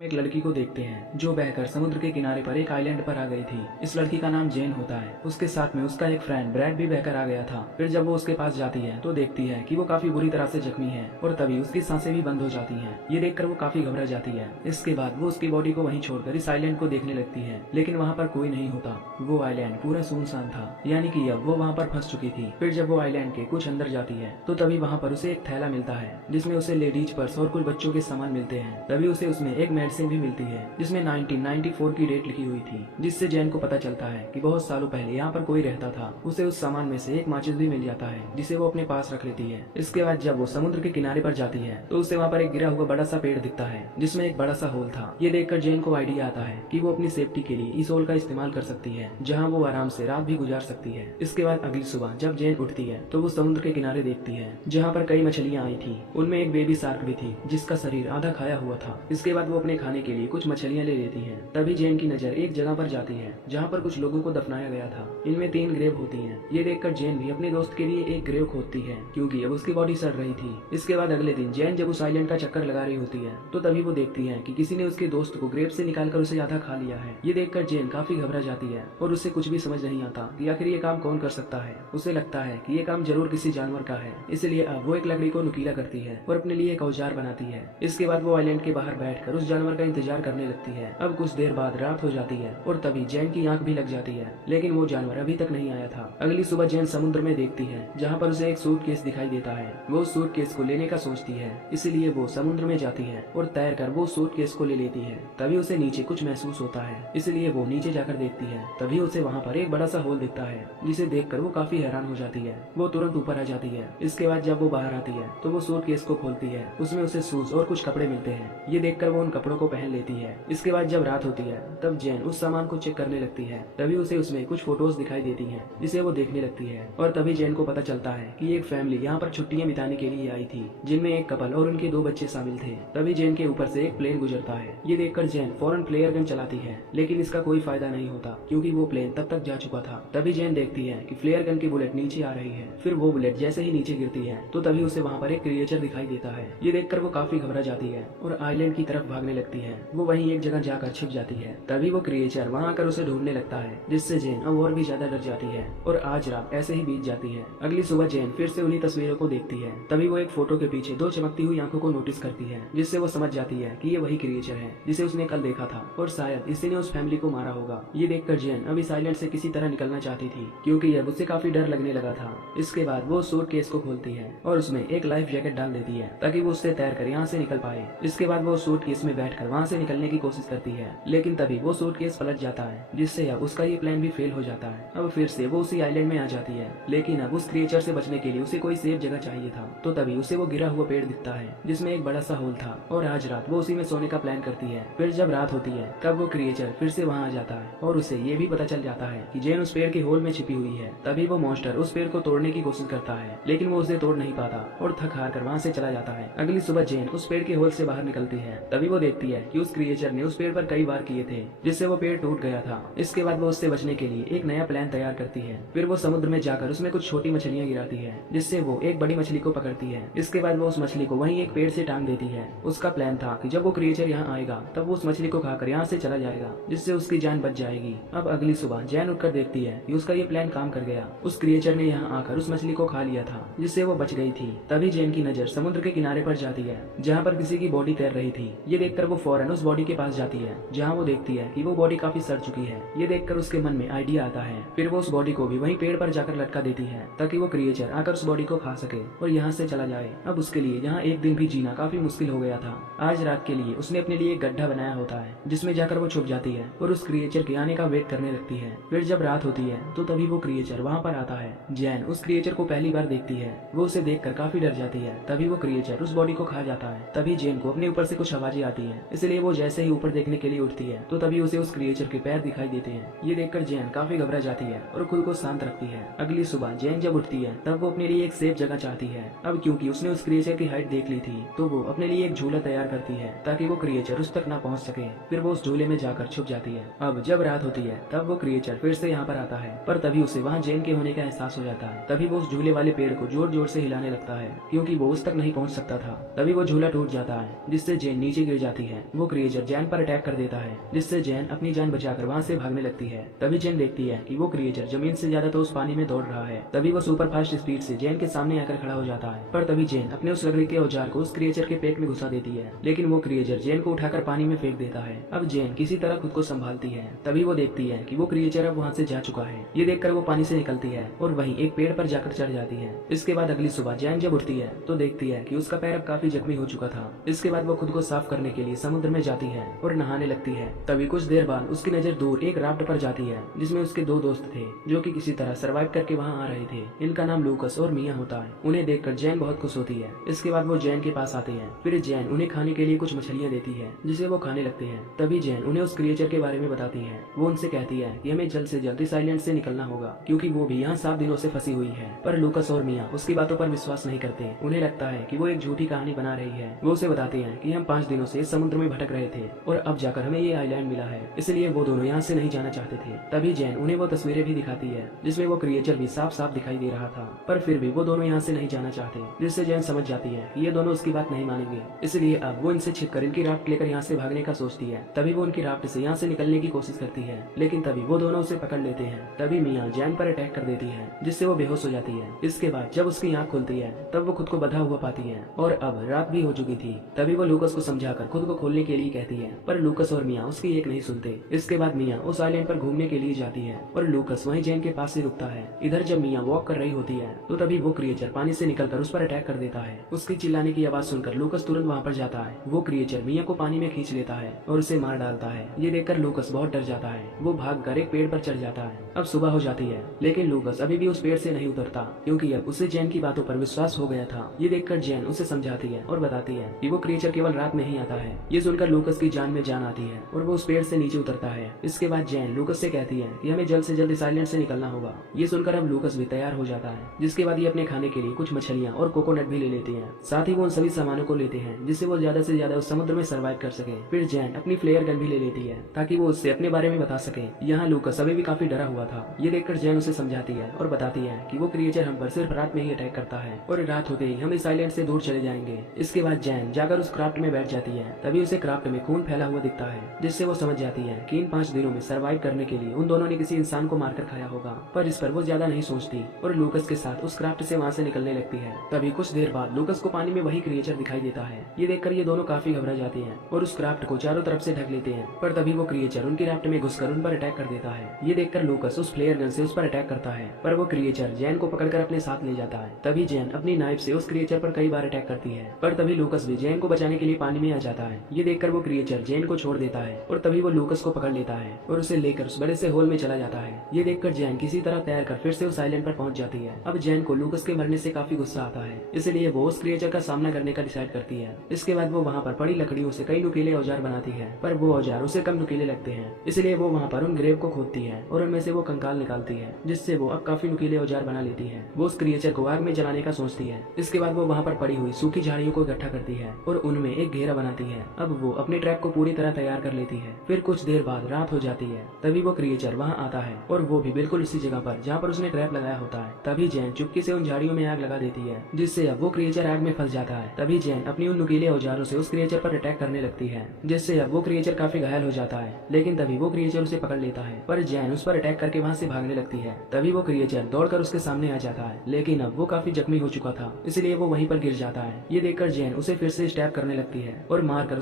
एक लड़की को देखते हैं जो बहकर समुद्र के किनारे पर एक आइलैंड पर आ गई थी। इस लड़की का नाम जेन होता है। उसके साथ में उसका एक फ्रेंड ब्रैड भी बहकर आ गया था। फिर जब वो उसके पास जाती है तो देखती है कि वो काफी बुरी तरह से जख्मी है और तभी उसकी सांसें भी बंद हो जाती हैं। ये देखकर वो काफी घबरा जाती है। इसके बाद वो उसकी बॉडी को वहीं छोड़कर इस आइलैंड को देखने लगती है, लेकिन वहाँ पर कोई नहीं होता। वो आइलैंड पूरा सुनसान था, यानी कि अब वो वहाँ पर फंस चुकी थी। फिर जब वो आइलैंड के कुछ अंदर जाती है तो तभी वहाँ पर उसे एक थैला मिलता है जिसमें उसे लेडीज पर्स और कुछ बच्चों के सामान मिलते हैं। तभी उसे उसमें एक मेडिसिन भी मिलती है जिसमें 1994 की डेट लिखी हुई थी, जिससे जैन को पता चलता है कि बहुत सालों पहले यहाँ पर कोई रहता था। उसे उस सामान में से एक माचिस भी मिल जाता है जिसे वो अपने पास रख लेती है। इसके बाद जब वो समुद्र के किनारे पर जाती है तो उसे वहाँ पर एक गिरा हुआ बड़ा सा पेड़ दिखता है जिसमें एक बड़ा सा होल था। ये देखकर जैन को आइडिया आता है कि वो अपनी सेफ्टी के लिए इस होल का इस्तेमाल कर सकती है, जहाँ वो आराम से रात भी गुजार सकती है। इसके बाद अगली सुबह जब जैन उठती है तो वो समुद्र के किनारे देखती है जहाँ पर कई मछलियाँ आई थी। उनमें एक बेबी शार्क भी थी जिसका शरीर आधा खाया हुआ था। इसके बाद वो अपने खाने के लिए कुछ मछलियाँ ले लेती है। तभी जैन की नजर एक जगह पर जाती है जहाँ पर कुछ लोगों को दफनाया गया था। इनमें 3 ग्रेव होती हैं। ये देखकर जैन भी अपने दोस्त के लिए एक ग्रेव खोदती है क्योंकि अब उसकी बॉडी सड़ रही थी। इसके बाद अगले दिन जैन जब उस आइलैंड का चक्कर लगा रही होती है तो तभी वो देखती है कि किसी ने उसके दोस्त को ग्रेव से निकालकर उसे आधा खा लिया है। ये देखकर जैन काफी घबरा जाती है और उसे कुछ भी समझ नहीं आता कि आखिर ये काम कौन कर सकता है। उसे लगता है कि ये काम जरूर किसी जानवर का है, इसलिए अब वो एक लकड़ी को नुकीला करती है और अपने लिए एक औजार बनाती है। इसके बाद वो आइलैंड के बाहर बैठकर उस जानवर का इंतजार करने लगती है। अब कुछ देर बाद रात हो जाती है और तभी जैन की आंख भी लग जाती है, लेकिन वो जानवर अभी तक नहीं आया था। अगली सुबह जैन समुद्र में देखती है जहाँ पर उसे एक सूटकेस दिखाई देता है। वो उस सूटकेस को लेने का सोचती है, इसलिए वो समुद्र में जाती है और तैर कर वो सूटकेस को ले लेती है। तभी उसे नीचे कुछ महसूस होता है, इसलिए वो नीचे जाकर देखती है। तभी उसे वहाँ पर एक बड़ा सा होल दिखता है जिसे देखकर वो काफी हैरान हो जाती है। वो तुरंत ऊपर आ जाती है। इसके बाद जब वो बाहर आती है तो वो सूटकेस को खोलती है। उसमें उसे शूज और कुछ कपड़े मिलते हैं। ये देखकर वो उन कपड़ों को पहन लेती है। इसके बाद जब रात होती है तब जैन उस सामान को चेक करने लगती है। तभी उसे उसमें कुछ फोटोज दिखाई देती हैं जिसे वो देखने लगती है और तभी जैन को पता चलता है कि एक फैमिली यहाँ पर छुट्टियां बिताने के लिए आई थी, जिनमें एक कपल और उनके 2 बच्चे शामिल थे। तभी जैन के ऊपर से एक प्लेन गुजरता है। ये देखकर जैन फौरन फ्लेयर गन चलाती है, लेकिन इसका कोई फायदा नहीं होता क्योंकि वो प्लेन तब तक जा चुका था। तभी जैन देखती है कि फ्लेयर गन की बुलेट नीचे आ रही है। फिर वो बुलेट जैसे ही नीचे गिरती है तो तभी उसे वहाँ पर एक क्रिएचर दिखाई देता है। ये देखकर वो काफी घबरा जाती है और आइलैंड की तरफ भागने लगती है। वो वहीं एक जगह जाकर छिप जाती है। तभी वो क्रिएचर वहाँ आकर उसे ढूंढने लगता है, जिससे जैन अब और भी ज्यादा डर जाती है और आज रात ऐसे ही बीत जाती है। अगली सुबह जैन फिर से उन्हीं तस्वीरों को देखती है। तभी वो एक फोटो के पीछे 2 चमकती हुई आंखों को नोटिस करती है, जिससे वो समझ जाती है कि ये वही क्रिएचर है जिसे उसने कल देखा था और शायद इसी ने उस फैमिली को मारा होगा। ये देखकर जैन अब इस आइलैंड से किसी तरह निकलना चाहती थी क्योंकि अब उसे काफी डर लगने लगा था। इसके बाद वो सूटकेस को खोलती है और उसमें एक लाइफ जैकेट डाल देती है ताकि वो उससे तैरकर यहाँ से निकल पाए। इसके बाद वो सूटकेस में बैठकर वहाँ से निकलने की कोशिश करती है, लेकिन तभी वो सूटकेस पलट जाता है, जिससे अब उसका ये प्लान भी फेल हो जाता है। अब फिर से वो उसी आइलैंड में आ जाती है, लेकिन अब उस क्रिएचर से बचने के लिए उसे कोई सेफ जगह चाहिए था। तो तभी उसे वो गिरा हुआ पेड़ दिखता है जिसमें एक बड़ा सा होल था और आज रात वो उसी में सोने का प्लान करती है। फिर जब रात होती है तब वो क्रिएचर फिर से वहाँ आ जाता है और उसे ये भी पता चल जाता है कि जैन उस पेड़ के होल में छिपी हुई है। तभी वो मॉन्स्टर उस पेड़ को तोड़ने की कोशिश करता है, लेकिन वो उसे तोड़ नहीं पाता और थक हार कर वहाँ से चला जाता है। अगली सुबह जैन उस पेड़ के होल से बाहर निकलती है। तभी वो देखती है कि उस क्रिएचर ने उस पेड़ पर कई वार किए थे, जिससे वो पेड़ टूट गया था। इसके बाद वो उससे बचने के लिए एक नया प्लान तैयार करती है। फिर वो समुद्र में जाकर उसमें कुछ छोटी मछलियां गिराती है, जिससे वो एक बड़ी मछली को पकड़ती है। इसके बाद वो उस मछली को वहीं एक पेड़ से टांग देती है। उसका प्लान था कि जब वो क्रिएचर यहाँ आएगा तब वो उस मछली को खाकर यहाँ से चला जाएगा, जिससे उसकी जान बच जाएगी। अब अगली सुबह जैन उठकर देखती है कि उसका ये प्लान काम कर गया। उस क्रिएचर ने यहाँ आकर उस मछली को खा लिया था, जिससे वो बच गई थी। तभी जैन की नजर समुद्र के किनारे पर जाती है जहाँ पर किसी की बॉडी तैर रही थी। ये देखकर वो फौरन उस बॉडी के पास जाती है, जहाँ वो देखती है कि वो बॉडी काफी सड़ चुकी है। ये देखकर उसके मन में आइडिया आता है। फिर वो उस बॉडी को भी वहीं पेड़ पर जाकर लटका देती है ताकि वो क्रिएचर आकर उस बॉडी को खा सके और यहाँ से चला जाए। अब उसके लिए यहाँ एक दिन भी जीना काफी मुश्किल हो गया था। आज रात के लिए उसने अपने लिए एक गड्ढा बनाया होता है जिसमें जाकर वो छुप जाती है और उस क्रिएचर के आने का वेट करने लगती है। फिर जब रात होती है तो तभी वो क्रिएचर वहाँ पर आता है। जैन उस क्रिएचर को पहली बार देखती है। वो उसे देखकर काफी डर जाती है। तभी वो क्रिएचर उस बॉडी को खा जाता है। तभी जैन को अपने ऊपर से कुछ आवाजें आती है, इसलिए वो जैसे ही ऊपर देखने के लिए उठती है तो तभी उसे उस क्रिएचर के पैर दिखाई देते हैं। ये देखकर जैन काफी घबरा जाती है और खुद को शांत रखती है। अगली सुबह जैन जब उठती है तब वो अपने लिए एक सेफ जगह चाहती है। अब क्योंकि उसने उस क्रिएचर की हाइट देख ली थी तो वो अपने लिए एक झूला तैयार करती है ताकि वो क्रिएचर उस तक ना पहुंच सके। फिर वो उस झूले में जाकर छुप जाती है। अब जब रात होती है तब वो क्रिएचर फिर से यहाँ पर आता है, पर तभी उसे वहाँ जैन के होने का एहसास हो जाता है। तभी वो उस झूले वाले पेड़ को जोर जोर से हिलाने लगता है क्योंकि वो उस तक नहीं पहुँच सकता था। तभी वो झूला टूट जाता है, जिससे जैन नीचे गिर जाती जाती है। वो क्रिएचर जैन पर अटैक कर देता है, जिससे जैन अपनी जान बचाकर वहाँ से भागने लगती है। तभी जैन देखती है कि वो क्रिएचर जमीन से ज्यादा तो उस पानी में दौड़ रहा है। तभी वो सुपर फास्ट स्पीड से जैन के सामने आकर खड़ा हो जाता है, पर तभी जैन अपने उस लकड़ी के औजार को उस क्रिएचर के पेट में घुसा देती है, लेकिन वो क्रिएचर जैन को उठाकर पानी में फेंक देता है। अब जैन किसी तरह खुद को संभालती है। तभी वो देखती है कि वो क्रिएचर अब वहाँ से जा चुका है। ये देखकर वो पानी से निकलती है और वहीं एक पेड़ पर जाकर चढ़ जाती है। इसके बाद अगली सुबह जैन जब उठती है तो देखती है कि उसका पैर अब काफी जख्मी हो चुका था। इसके बाद वो खुद को साफ करने के लिए समुद्र में जाती है और नहाने लगती है। तभी कुछ देर बाद उसकी नजर दूर एक राफ्ट पर जाती है, जिसमें उसके दो दोस्त थे जो कि किसी तरह सरवाइव करके वहाँ आ रहे थे। इनका नाम लूकस और मिया होता है। उन्हें देखकर जैन बहुत खुश होती है। इसके बाद वो जैन के पास आते हैं। फिर जैन उन्हें खाने के लिए कुछ मछलियाँ देती है, जिसे वो खाने लगते हैं। तभी जैन उन्हें उस क्रिएचर के बारे में बताती है। वो उनसे कहती है कि हमें जल्द से जल्द इस आइलैंड से निकलना होगा, क्योंकि वो भी यहाँ 7 दिनों से फंसी हुई है। पर लूकस और मिया उसकी बातों पर विश्वास नहीं करते। उन्हें लगता है कि वो एक झूठी कहानी बना रही है। वो उसे बताते हैं कि हम 5 दिनों से इस समुद्र में भटक रहे थे और अब जाकर हमें ये आइलैंड मिला है, इसलिए वो दोनों यहाँ से नहीं जाना चाहते थे। तभी जैन उन्हें वो तस्वीरें भी दिखाती है, जिसमें वो क्रिएचर भी साफ साफ दिखाई दे रहा था, पर फिर भी वो दोनों यहाँ से नहीं जाना चाहते, जिससे जैन समझ जाती है कि ये दोनों उसकी बात नहीं मानेंगे। इसलिए अब वो इनसे छिपकर इनकी राफ्ट लेकर यहाँ से भागने का सोचती है। तभी वो उनकी राफ्ट से यहाँ से निकलने की कोशिश करती है, लेकिन तभी वो दोनों उसे पकड़ लेते हैं। तभी मिया जैन पर अटैक कर देती है, जिससे वो बेहोश हो जाती है। इसके बाद जब उसकी आंख खुलती है तब वो खुद को बंधा हुआ पाती है और अब रात भी हो चुकी थी। तभी वो लूकस को समझाकर खुद को खोलने के लिए कहती है, पर लूकस और मिया उसकी एक नहीं सुनते। इसके बाद मिया उस आइलैंड पर घूमने के लिए जाती है और लूकस वहीं जैन के पास से रुकता है। इधर जब मिया वॉक कर रही होती है तो तभी वो क्रिएचर पानी से निकलकर उस पर अटैक कर देता है। उसकी चिल्लाने की आवाज सुनकर लूकस तुरंत वहाँ पर जाता है। वो क्रिएचर मिया को पानी में खींच लेता है और उसे मार डालता है। ये देखकर लूकस बहुत डर जाता है। वो भागकर एक पेड़ पर चढ़ जाता है। अब सुबह हो जाती है, लेकिन लूकस अभी भी उस पेड़ से नहीं उतरता, क्योंकि अब उसे जैन की बातों पर विश्वास हो गया था। ये देखकर जैन उसे समझाती है और बताती है कि वो क्रिएचर केवल रात में ही आता है। ये सुनकर लूकस की जान में जान आती है और वो उस पेड़ से नीचे उतरता है। इसके बाद जैन लूकस से कहती है कि हमें जल्द से जल्द इस आइलैंड से निकलना होगा। ये सुनकर अब लूकस भी तैयार हो जाता है, जिसके बाद ये अपने खाने के लिए कुछ मछलियाँ और कोकोनट भी ले लेते हैं। साथ ही वो उन सभी सामानों को लेते हैं जिससे वो ज्यादा से ज्यादा उस समुद्र में सर्वाइव कर सके। फिर जैन अपनी फ्लेयर गन भी ले लेती है ताकि वो उससे अपने बारे में बता सके। यहाँ लूकस अभी भी काफी डरा हुआ था। ये देखकर जैन उसे समझाती है और बताती है कि वो क्रिएचर हम पर सिर्फ रात में ही अटैक करता है और रात होते ही हम इस आइलैंड से दूर चले जाएंगे। इसके बाद जैन जाकर उस क्राफ्ट में बैठ जाती है। तभी उसे क्राफ्ट में खून फैला हुआ दिखता है, जिससे वो समझ जाती है कि इन 5 दिनों में सर्वाइव करने के लिए उन दोनों ने किसी इंसान को मारकर खाया होगा। पर इस पर वो ज्यादा नहीं सोचती और लूकस के साथ उस क्राफ्ट से वहाँ से निकलने लगती है। तभी कुछ देर बाद लूकस को पानी में वही क्रिएचर दिखाई देता है। ये देखकर ये दोनों काफी घबरा जाते हैं और उस क्राफ्ट को चारों तरफ से ढक लेते हैं। पर तभी वो क्रिएचर उनकी राफ्ट में घुसकर उन पर अटैक कर देता है। ये देखकर लूकस उस फ्लेयर गन से उस पर अटैक करता है, पर वो क्रिएचर जैन को पकड़कर अपने साथ ले जाता है। तभी जैन अपनी नाइफ से उस क्रिएचर पर कई बार अटैक करती है, पर तभी लूकस भी जैन को बचाने के लिए पानी में आ जाता है। ये देखकर वो क्रिएचर जैन को छोड़ देता है और तभी वो लूकस को पकड़ लेता है और उसे लेकर उस बड़े से होल में चला जाता है। ये देखकर जैन किसी तरह तैरकर फिर से उस आइलैंड पर पहुंच जाती है। अब जैन को लूकस के मरने से काफी गुस्सा आता है, इसलिए वो उस क्रिएचर का सामना करने का डिसाइड करती है। इसके बाद वो वहाँ पर पड़ी लकड़ियों से कई नुकीले औजार बनाती है, पर वो औजार उसे कम नुकीले लगते हैं। इसलिए वो वहाँ पर उन ग्रेव को खोदती है और उनमें से वो कंकाल निकालती है, जिससे वो अब काफी नुकीले औजार बना लेती है। वो उस क्रिएचर को आग में जलाने का सोचती है। इसके बाद वो वहाँ पर पड़ी हुई सूखी झाड़ियों को इकट्ठा करती है और उनमें एक घेरा बनाती है। अब वो अपने ट्रैप को पूरी तरह तैयार कर लेती है। फिर कुछ देर बाद रात हो जाती है। तभी वो क्रिएचर वहाँ आता है और वो भी बिल्कुल उसी जगह पर जहाँ पर उसने ट्रैप लगाया होता है। तभी जैन चुपके से उन झाड़ियों में आग लगा देती है, जिससे अब वो क्रिएचर आग में फंस जाता है। तभी जैन अपनी उन नुकीले औजारों से उस क्रिएचर पर अटैक करने लगती है, जिससे अब वो क्रिएचर काफी घायल हो जाता है। लेकिन तभी वो क्रिएचर उसे पकड़ लेता है, पर जैन उस पर अटैक करके वहाँ से भागने लगती है। तभी वो क्रिएचर दौड़कर उसके सामने आ जाता है, लेकिन अब वो काफी जख्मी हो चुका था, इसलिए वो वहीं पर गिर जाता है। ये देखकर जैन उसे फिर से स्टैब करने लगती है और मारकर